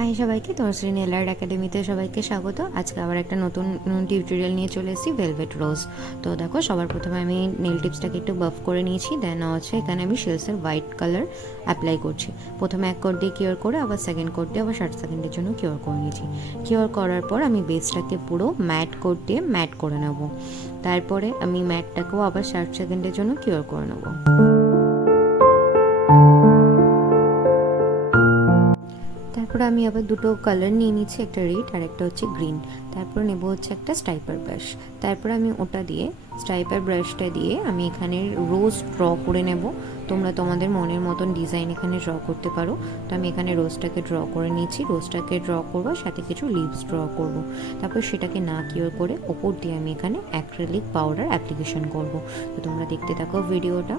High সবাইকে, Tanushree nail art একাডেমিতে সবাইকে স্বাগত। আজকে আবার একটা নতুন টিউটোরিয়াল নিয়ে চলে এসেছি, ভেলভেট রোজ। তো দেখো, সবার প্রথমে আমি নেল টিপসটাকে একটু বাফ করে নিয়েছি। দেন হচ্ছে এখানে আমি শেলসের হোয়াইট কালার অ্যাপ্লাই করছি। প্রথমে এক কোট দিয়ে কিওর করে আবার সেকেন্ড কোট দিয়ে আবার 60 সেকেন্ডের জন্য কিওর করে নিয়েছি। কিওর করার পর আমি বেসটাকে পুরো ম্যাট কোট দিয়ে ম্যাট করে নেব। তারপরে আমি ম্যাটটাকেও আবার 60 সেকেন্ডের জন্য কিওর করে নেব। তারপরে আমি আবার দুটো কালার নিয়ে নিচ্ছি, একটা রেড আর একটা হচ্ছে গ্রিন। তারপর নেব হচ্ছে একটা স্ট্রাইপার ব্রাশ। তারপর আমি ওটা দিয়ে স্ট্রাইপার ব্রাশটা দিয়ে আমি এখানে রোজ ড্র করে নেব। তোমরা তোমাদের মনের মতন ডিজাইন এখানে ড্র করতে পারো। তো আমি এখানে রোজটাকে ড্র করে নিয়েছি। রোজটাকে ড্র করবো, সাথে কিছু লিভস ড্র করব। তারপর সেটাকে না কিওর করে ওপর দিয়ে আমি এখানে অ্যাক্রিলিক পাউডার অ্যাপ্লিকেশন করব। তো তোমরা দেখতে থাকো ভিডিওটা।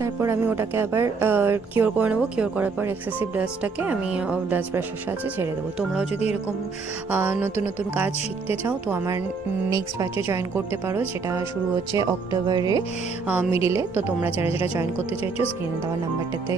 তারপর আমি ওটাকে আবার কিওর করে নেবো। কিওর করার পর এক্সেসিভ ডাস্টটাকে আমি ডাস্ট ব্রাশের সাহায্যে ছেড়ে দেবো। তোমরাও যদি এরকম নতুন নতুন কাজ শিখতে চাও তো আমার নেক্সট ব্যাচে জয়েন করতে পারো, যেটা শুরু হচ্ছে অক্টোবরে মিডিলে। তো তোমরা যারা যারা জয়েন করতে চাইছো স্ক্রিনে দেওয়া নাম্বারটাতে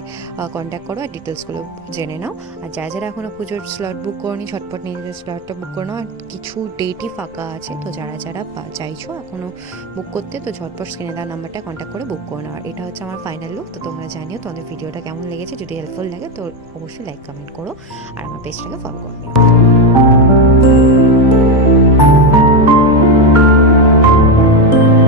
কন্ট্যাক্ট করো আর ডিটেলসগুলো জেনে নাও। আর যারা যারা এখনও পুজোর স্লট বুক করোনি, ঝটপট নিজেদের স্লটটা বুক করে নাও। আর কিছু ডেটই ফাঁকা আছে, তো যারা যারা চাইছো এখনও বুক করতে, তো ঝটপট স্ক্রিনে দেওয়া নাম্বারটা কন্ট্যাক্ট করে বুক করে নাও। আর এটা হচ্ছে আমার ফাইনাল লুক। তো তোমরা জানিও তোমাদের ভিডিওটা কেমন লেগেছে। যদি হেল্পফুল লাগে তো অবশ্যই লাইক কমেন্ট করো আর আমার পেজটাকে ফলো করে নিও।